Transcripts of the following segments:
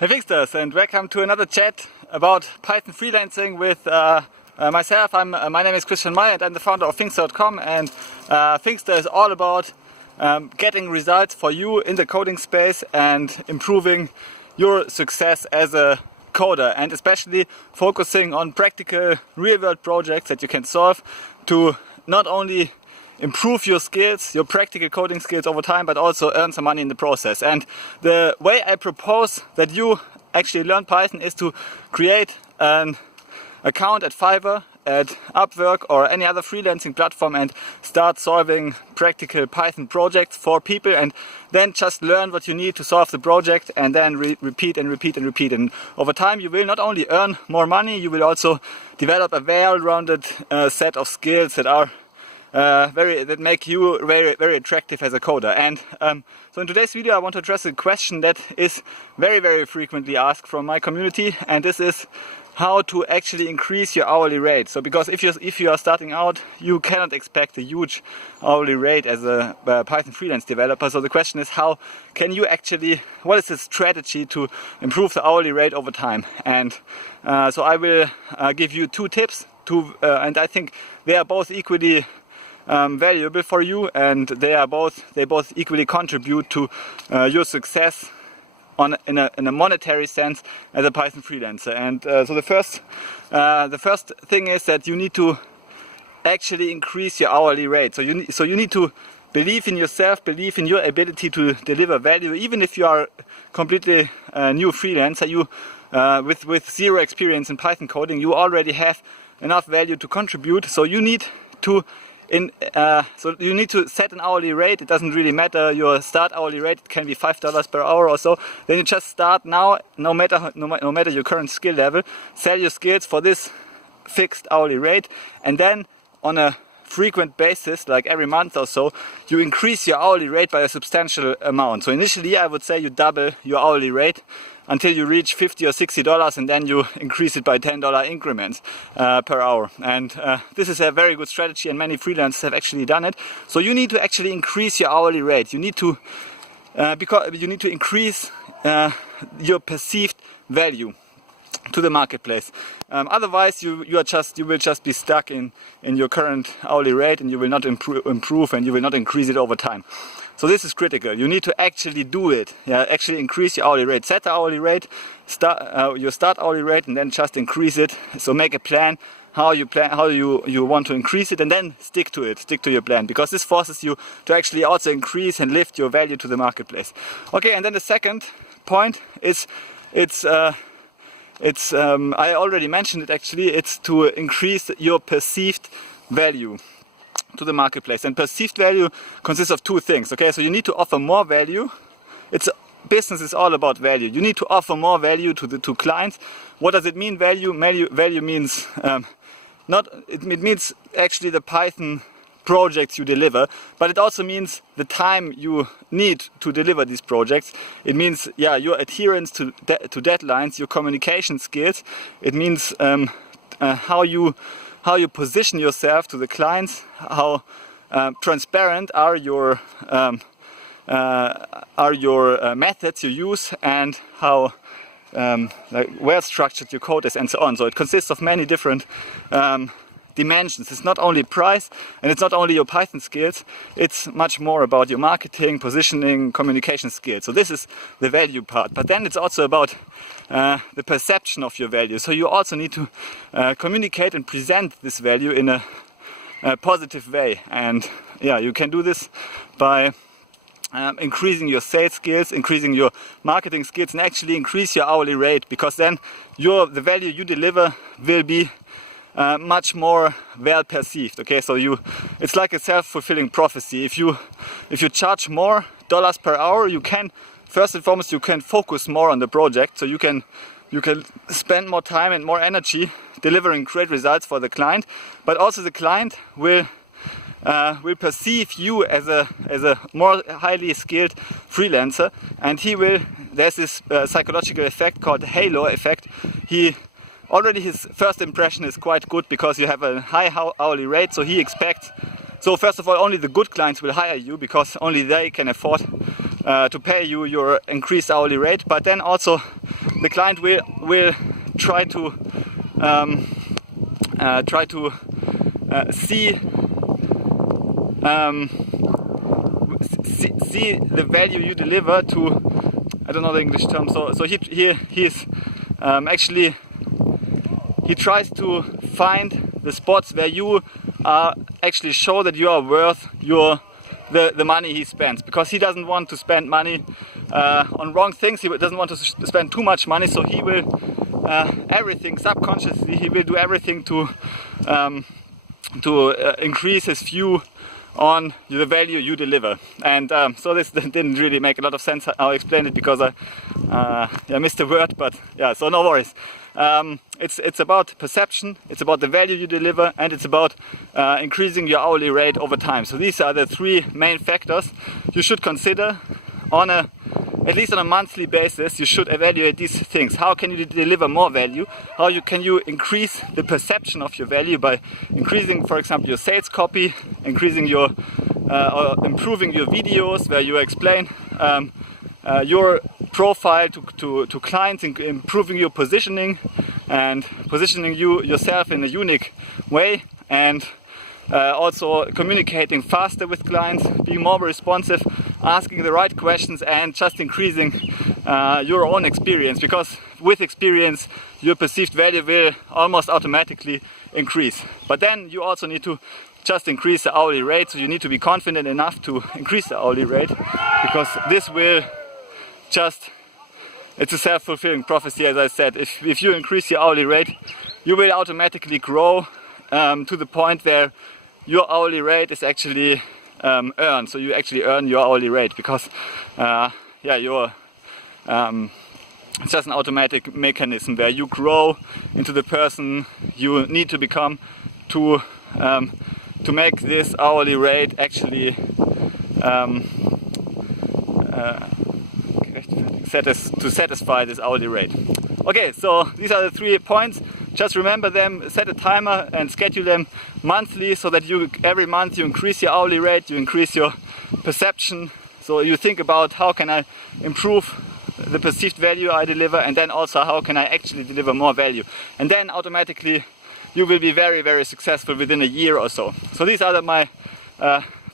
Hey Finxters, and welcome to another chat about Python freelancing with myself. My name is Christian Meyer and I'm the founder of Finxter.com, and Finxter is all about getting results for you in the coding space and improving your success as a coder, and especially focusing on practical real-world projects that you can solve to not only improve your skills, your practical coding skills over time, but also earn some money in the process. And the way I propose that you actually learn Python is to create an account at Fiverr, at Upwork or any other freelancing platform and start solving practical Python projects for people, and then just learn what you need to solve the project and then repeat and repeat and repeat. And over time you will not only earn more money, you will also develop a well-rounded set of skills that are that make you very attractive as a coder. And so in today's video I want to address a question that is very frequently asked from my community, and this is how to actually increase your hourly rate. So because if you are starting out, you cannot expect a huge hourly rate as a Python freelance developer. So the question is, how can you actually, what is the strategy to improve the hourly rate over time? And so I will give you two tips, and I think they are both equally valuable for you, and they both equally contribute to your success in a monetary sense as a Python freelancer. And so the first thing is that you need to actually increase your hourly rate. So you need to believe in yourself, believe in your ability to deliver value, even if you are completely new freelancer. You with zero experience in Python coding, you already have enough value to contribute. So you need to set an hourly rate. It doesn't really matter your start hourly rate. It can be $5 per hour or so. Then you just start now, no matter your current skill level, sell your skills for this fixed hourly rate, and then on a frequent basis, like every month or so, you increase your hourly rate by a substantial amount. So initially I would say you double your hourly rate until you reach $50 or $60, and then you increase it by $10 increments per hour. And this is a very good strategy, and many freelancers have actually done it. So you need to actually increase your hourly rate. You need to increase your perceived value to the marketplace. Otherwise you will just be stuck in your current hourly rate, and you will not improve and you will not increase it over time. So this is critical. You need to actually do it. Actually increase your hourly rate. Set the hourly rate, your start hourly rate, and then just increase it. So make a plan how you want to increase it, and then stick to it. Stick to your plan, because this forces you to actually also increase and lift your value to the marketplace. Okay, and then the second point is I already mentioned it actually. It's to increase your perceived value to the marketplace. And perceived value consists of two things. Okay, so you need to offer more value. Business is all about value. You need to offer more value to clients. What does it mean, value? Value means it means actually the Python projects you deliver, but it also means the time you need to deliver these projects. It means your adherence to deadlines, your communication skills. It means how you position yourself to the clients, how transparent are your methods you use, and how well structured your code is, and so on. So it consists of many different dimensions. It's not only price, and it's not only your Python skills. It's much more about your marketing, positioning, communication skills. So this is the value part. But then it's also about the perception of your value. So you also need to communicate and present this value in a positive way. And you can do this by increasing your sales skills, increasing your marketing skills, and actually increase your hourly rate, because then the value you deliver will be much more well perceived. Okay, so it's like a self-fulfilling prophecy. If you charge more dollars per hour, you can first and foremost focus more on the project. So you can spend more time and more energy delivering great results for the client, but also the client will perceive you as a more highly skilled freelancer, and there's this psychological effect called the halo effect. Already his first impression is quite good because you have a high hourly rate, so he expects So first of all, only the good clients will hire you because only they can afford to pay you your increased hourly rate, but then also the client will try to see the value you deliver to, I don't know the English term, so he's actually, he tries to find the spots where you actually show that you are worth the money he spends, because he doesn't want to spend money on wrong things. He doesn't want to spend too much money, so he will everything subconsciously, he will do everything to increase his view on the value you deliver. And so this didn't really make a lot of sense how I explained it, because I missed a word, but yeah, so no worries. It's about perception, it's about the value you deliver, and it's about increasing your hourly rate over time. So these are the three main factors you should consider at least on a monthly basis. You should evaluate these things. How can you deliver more value? Can you increase the perception of your value by increasing, for example, your sales copy, increasing your or improving your videos where you explain your profile to clients, improving your positioning and positioning yourself in a unique way, and also communicating faster with clients, being more responsive, asking the right questions, and just increasing your own experience, because with experience your perceived value will almost automatically increase. But then you also need to just increase the hourly rate, so you need to be confident enough to increase the hourly rate, because this will it's a self-fulfilling prophecy, as I said. If you increase your hourly rate, you will automatically grow to the point where your hourly rate is actually earned. So you actually earn your hourly rate, because it's just an automatic mechanism where you grow into the person you need to become to make this hourly rate actually to satisfy this hourly rate. Okay, so these are the 3 points. Just remember them, set a timer and schedule them monthly, so that every month you increase your hourly rate, you increase your perception. So you think about, how can I improve the perceived value I deliver, and then also how can I actually deliver more value. And then automatically you will be very, very successful within a year or so. So these are my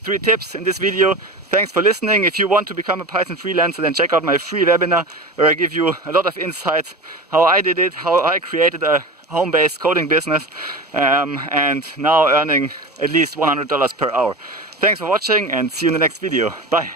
3 tips in this video. Thanks for listening. If you want to become a Python freelancer, then check out my free webinar where I give you a lot of insights how I did it, how I created a home-based coding business and now earning at least $100 per hour. Thanks for watching, and see you in the next video. Bye.